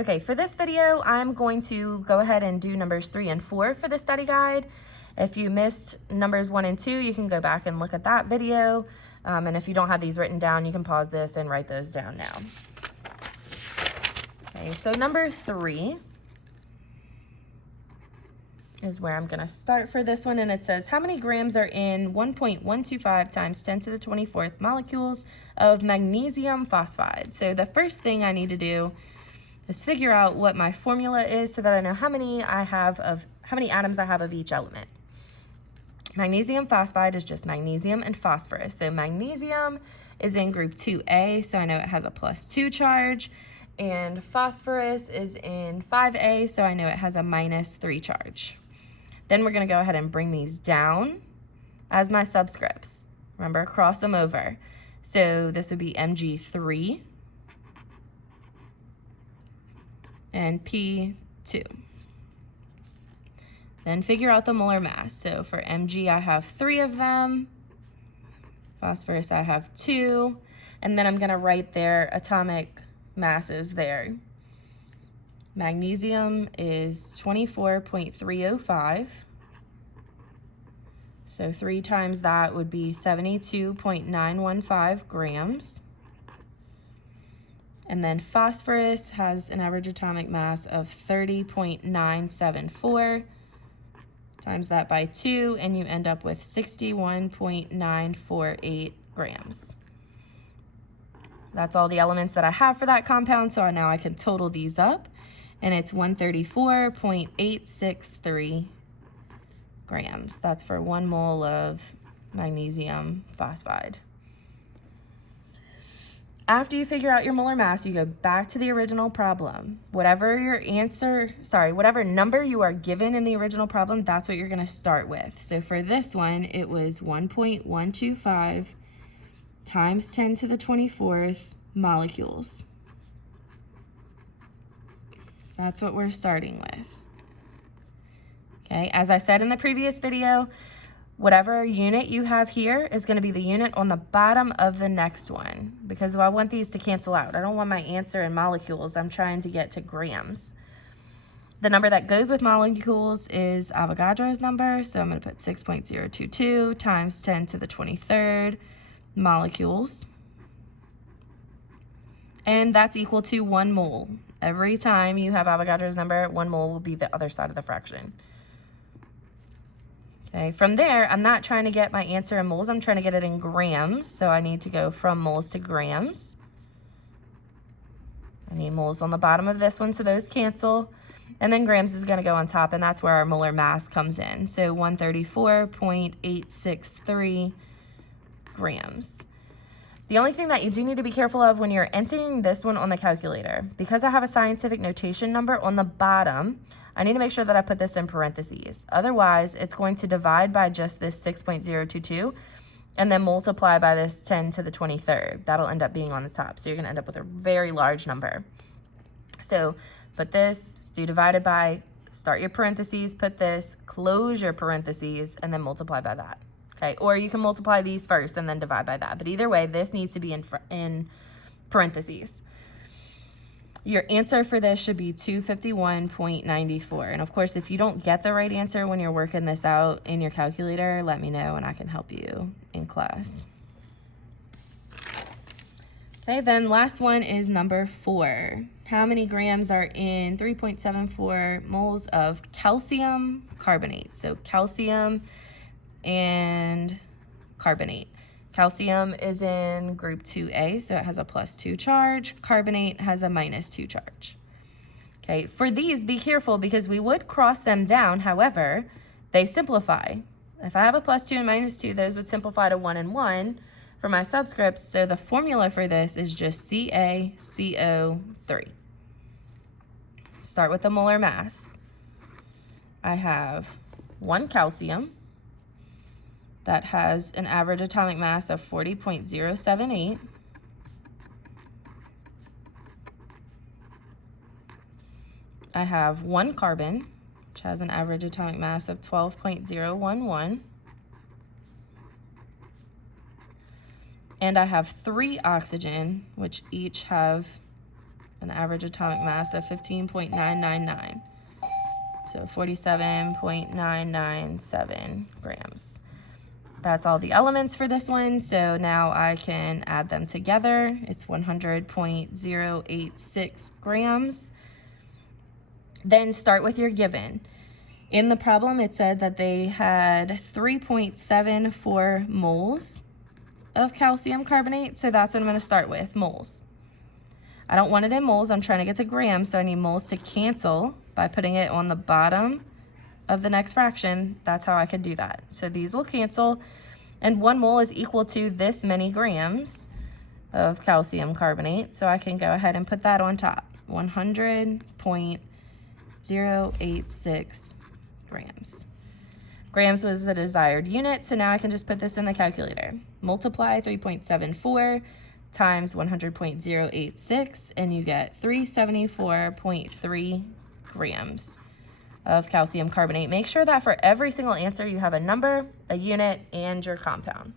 Okay, for this video, I'm going to go ahead and do numbers 3 and 4 for the study guide. If you missed numbers 1 and 2, you can go back and look at that video. And if you don't have these written down, you can pause this and write those down now. Okay, so number 3 is where I'm gonna start for this one, and it says, how many grams are in 1.125 times 10 to the 24th molecules of magnesium phosphide? So the first thing I need to do is figure out what my formula is so that I know how many atoms I have of each element. Magnesium phosphide is just magnesium and phosphorus. So magnesium is in group 2A, so I know it has a +2 charge, and phosphorus is in 5A, so I know it has a -3 charge. Then we're gonna go ahead and bring these down as my subscripts. Remember, cross them over. So this would be Mg3 and P2. Then figure out the molar mass. So for Mg, I have 3 of them. Phosphorus, I have 2. And then I'm gonna write their atomic masses there. Magnesium is 24.305. So 3 times that would be 72.915 grams. And then phosphorus has an average atomic mass of 30.974. Times that by 2, and you end up with 61.948 grams. That's all the elements that I have for that compound, so now I can total these up, and it's 134.863 grams. That's for 1 mole of magnesium phosphide. After you figure out your molar mass, you go back to the original problem. Whatever number you are given in the original problem, that's what you're gonna start with. So for this one, it was 1.125 times 10 to the 24th molecules. That's what we're starting with. Okay, as I said in the previous video, whatever unit you have here is going to be the unit on the bottom of the next one, because I want these to cancel out. I don't want my answer in molecules. I'm trying to get to grams. The number that goes with molecules is Avogadro's number, so I'm going to put 6.022 times 10 to the 23rd molecules. And that's equal to 1 mole. Every time you have Avogadro's number, 1 mole will be the other side of the fraction. Okay, from there, I'm not trying to get my answer in moles, I'm trying to get it in grams, so I need to go from moles to grams. I need moles on the bottom of this one, so those cancel, and then grams is gonna go on top, and that's where our molar mass comes in. So 134.863 grams. The only thing that you do need to be careful of when you're entering this one on the calculator, because I have a scientific notation number on the bottom, I need to make sure that I put this in parentheses. Otherwise, it's going to divide by just this 6.022 and then multiply by this 10 to the 23rd. That'll end up being on the top. So you're gonna end up with a very large number. So put this, do divided by, start your parentheses, put this, close your parentheses, and then multiply by that. Okay, or you can multiply these first and then divide by that. But either way, this needs to be in parentheses. Your answer for this should be 251.94. And of course, if you don't get the right answer when you're working this out in your calculator, let me know and I can help you in class. Okay, then last one is number 4. How many grams are in 3.74 moles of calcium carbonate? So calcium and carbonate. Calcium is in group 2A, so it has a +2 charge. Carbonate has a -2 charge. Okay, for these, be careful because we would cross them down. However, they simplify. If I have a +2 and -2, those would simplify to 1 and 1 for my subscripts. So the formula for this is just CaCO3. Start with the molar mass. I have 1 calcium that has an average atomic mass of 40.078. I have 1 carbon, which has an average atomic mass of 12.011. And I have 3 oxygen, which each have an average atomic mass of 15.999. So 47.997 grams. That's all the elements for this one. So now I can add them together. It's 100.086 grams. Then start with your given. In the problem, it said that they had 3.74 moles of calcium carbonate. So that's what I'm going to start with, moles. I don't want it in moles. I'm trying to get to grams, so I need moles to cancel by putting it on the bottom of the next fraction. That's how I could do that. So these will cancel, and 1 mole is equal to this many grams of calcium carbonate. So I can go ahead and put that on top, 100.086 grams. Grams was the desired unit, so now I can just put this in the calculator. Multiply 3.74 times 100.086, and you get 374.3 grams of calcium carbonate. Make sure that for every single answer you have a number, a unit, and your compound.